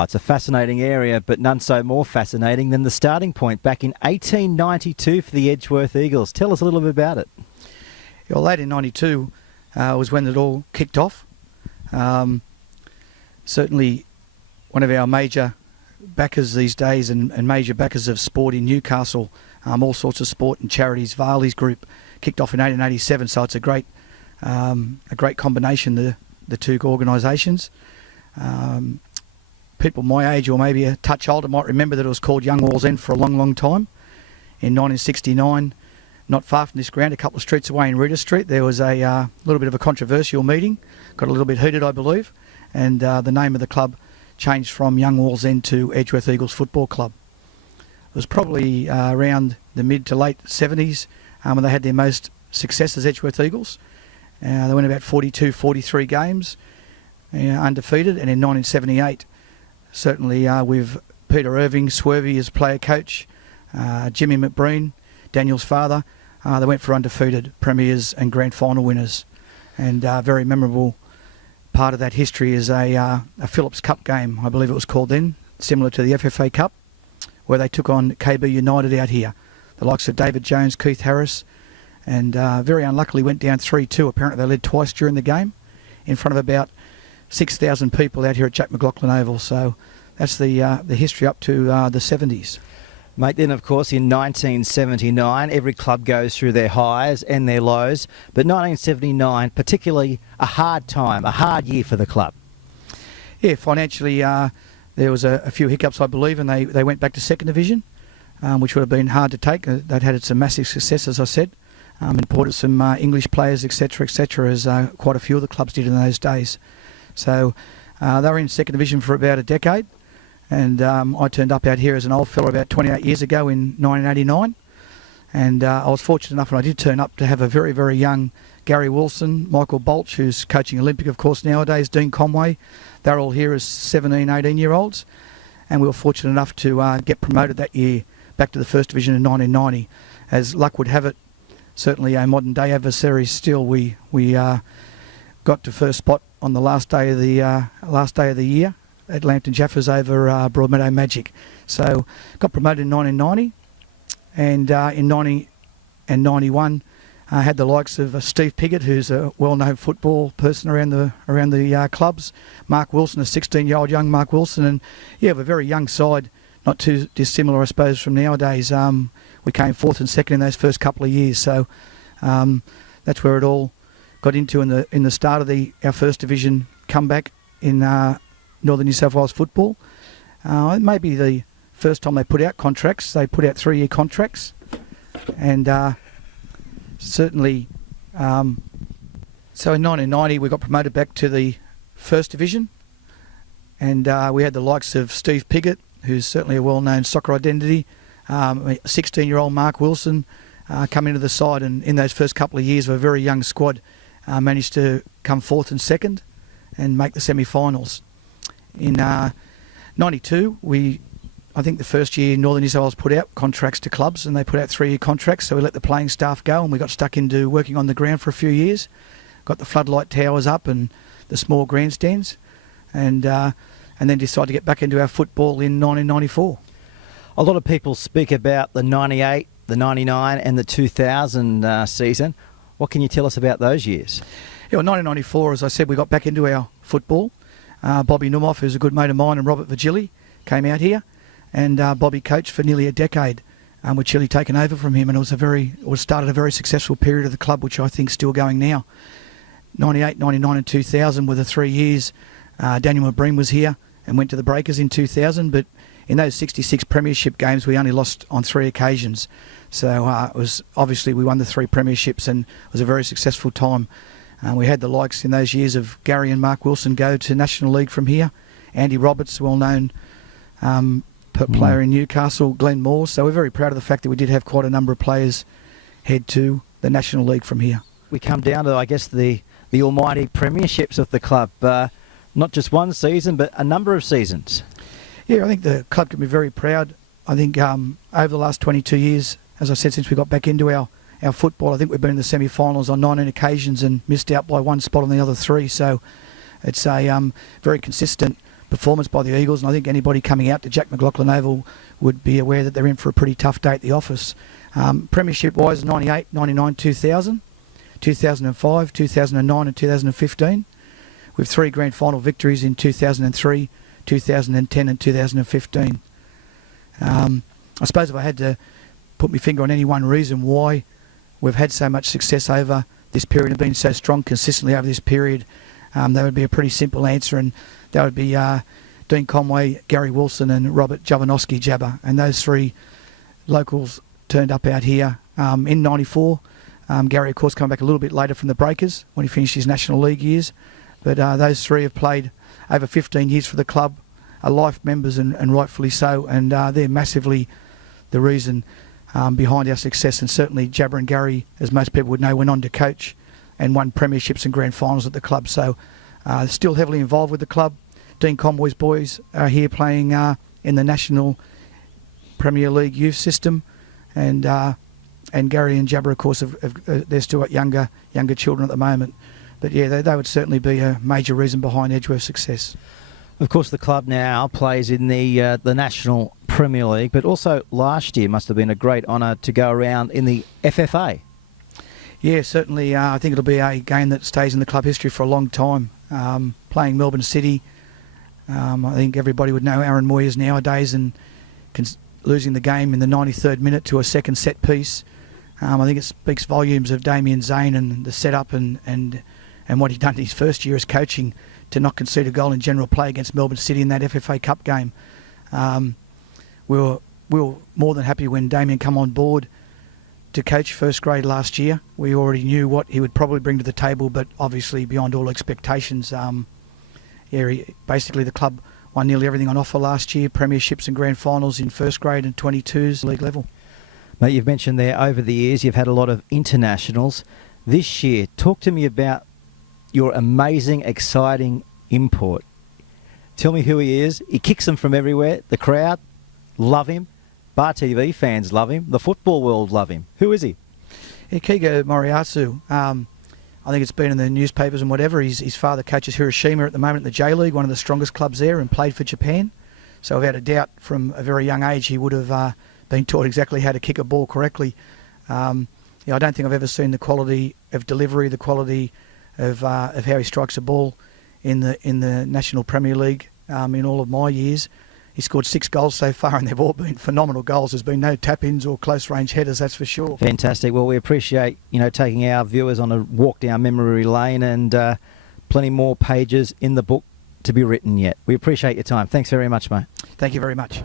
Oh, it's a fascinating area, but none so more fascinating than the starting point back in 1892 for the Edgeworth Eagles. Tell us a little bit about it. Yeah, well, late in 92 was when it all kicked off. Certainly one of our major backers these days and major backers of sport in Newcastle, all sorts of sport and charities, Varley's group, kicked off in 1887, so it's a great combination, the two organisations. People my age or maybe a touch older might remember that it was called Young Wallsend for a long, long time. In 1969, not far from this ground, a couple of streets away in Rita Street, there was a little bit of a controversial meeting, got a little bit heated I believe, and the name of the club changed from Young Wallsend to Edgeworth Eagles Football Club. It was probably around the mid to late 70s when they had their most success as Edgeworth Eagles. They went about 42, 43 games, undefeated, and in 1978, certainly with Peter Irving, Swervey as player coach, Jimmy McBreen, Daniel's father, they went for undefeated premiers and grand final winners. And a very memorable part of that history is a Phillips Cup game, I believe it was called then, similar to the FFA Cup, where they took on KB United out here. The likes of David Jones, Keith Harris, and very unluckily went down 3-2. Apparently they led twice during the game in front of about 6,000 people out here at Jack McLaughlin Oval. So that's the history up to the 70s. Mate, then of course in 1979 every club goes through their highs and their lows, but 1979 particularly a hard time, a hard year for the club. Yeah, financially there was a few hiccups I believe, and they went back to second division, which would have been hard to take. They'd had some massive success, as I said, imported some English players, etc., as quite a few of the clubs did in those days. So they were in second division for about a decade, and I turned up out here as an old fella about 28 years ago in 1989, and I was fortunate enough when I did turn up to have a very, very young Gary Wilson, Michael Bolch, who's coaching Olympic of course nowadays, Dean Conway. They're all here as 17, 18-year-olds, and we were fortunate enough to get promoted that year back to the first division in 1990. As luck would have it, certainly a modern day adversary still, we got to first spot on the last day of the year at Lambton Jaffers over Broadmeadow Magic. So got promoted in 1990, and in 90 and 91 had the likes of Steve Piggott, who's a well-known football person around the clubs, Mark Wilson, a 16-year-old young Mark Wilson, and yeah, a very young side, not too dissimilar I suppose from nowadays. We came fourth and second in those first couple of years, so that's where it all got into in the start of our first division comeback in Northern New South Wales football. It may be the first time they put out contracts. They put out 3-year contracts, and certainly so in 1990 we got promoted back to the first division, and we had the likes of Steve Piggott, who's certainly a well-known soccer identity, 16-year-old Mark Wilson come into the side, and in those first couple of years of a very young squad managed to come fourth and second and make the semi-finals. In 92, I think the first year Northern New South Wales put out contracts to clubs, and they put out 3-year contracts, so we let the playing staff go and we got stuck into working on the ground for a few years. Got the floodlight towers up and the small grandstands, and then decided to get back into our football in 1994. A lot of people speak about the 98, the 99 and the 2000 season. What can you tell us about those years? Yeah, well, 1994, as I said, we got back into our football. Bobby Numoff, who's a good mate of mine, and Robert Virgili came out here, and Bobby coached for nearly a decade, with Chile taken over from him, and it started a very successful period of the club, which I think is still going now. 98, 99 and 2000 were the 3 years. Daniel McBreen was here and went to the Breakers in 2000, but in those 66 premiership games we only lost on 3 occasions. So it was obviously we won the 3 premierships, and it was a very successful time. We had the likes in those years of Gary and Mark Wilson go to National League from here. Andy Roberts, well-known player in Newcastle, Glenn Moore. So we're very proud of the fact that we did have quite a number of players head to the National League from here. We come down to, I guess, the almighty premierships of the club. Not just one season, but a number of seasons. Yeah, I think the club can be very proud. I think over the last 22 years, as I said, since we got back into our football, I think we've been in the semi-finals on 19 occasions and missed out by 1 spot on the other 3. So it's a very consistent performance by the Eagles, and I think anybody coming out to Jack McLaughlin Oval would be aware that they're in for a pretty tough day at the office. Premiership-wise, 98, 99, 2000, 2005, 2009 and 2015, with 3 grand final victories in 2003, 2010 and 2015. I suppose if I had to put my finger on any one reason why we've had so much success over this period and been so strong consistently over this period, that would be a pretty simple answer, and that would be Dean Conway, Gary Wilson and Robert Jovanovski Jabber. And those 3 locals turned up out here in 94. Gary, of course, coming back a little bit later from the Breakers when he finished his National League years. But those 3 have played over 15 years for the club, are life members and rightfully so, and they're massively the reason behind our success. And certainly Jabber and Gary, as most people would know, went on to coach and won premierships and grand finals at the club. So still heavily involved with the club. Dean Conway's boys are here playing in the National Premier League youth system, and Gary and Jabber, of course, they're still got younger children at the moment. But yeah, they would certainly be a major reason behind Edgeworth's success. Of course, the club now plays in the National Premier League, but also last year must have been a great honour to go around in the FFA. Yeah, certainly. I think it'll be a game that stays in the club history for a long time. Playing Melbourne City, I think everybody would know Aaron Moyers nowadays, and losing the game in the 93rd minute to a second set piece. I think it speaks volumes of Damien Zane and the setup and what he done in his first year as coaching to not concede a goal in general play against Melbourne City in that FFA Cup game. We were more than happy when Damien come on board to coach first grade last year. We already knew what he would probably bring to the table, but obviously beyond all expectations. Basically the club won nearly everything on offer last year, premierships and grand finals in first grade and 22s league level. Mate, you've mentioned there over the years you've had a lot of internationals. This year, talk to me about your amazing, exciting import. Tell me who he is. He kicks them from everywhere. The crowd love him. Bar TV fans love him. The football world love him. Who is he? Kigo Moriyasu. I think it's been in the newspapers and whatever. His father coaches Hiroshima at the moment in the J-League, one of the strongest clubs there, and played for Japan. So without a doubt, from a very young age, he would have been taught exactly how to kick a ball correctly. I don't think I've ever seen the quality of delivery, the quality of how he strikes a ball in the National Premier League in all of my years. He scored 6 goals so far, and they've all been phenomenal goals. There's been no tap-ins or close-range headers, that's for sure. Fantastic. Well, we appreciate taking our viewers on a walk down memory lane, and plenty more pages in the book to be written yet. We appreciate your time. Thanks very much, mate. Thank you very much.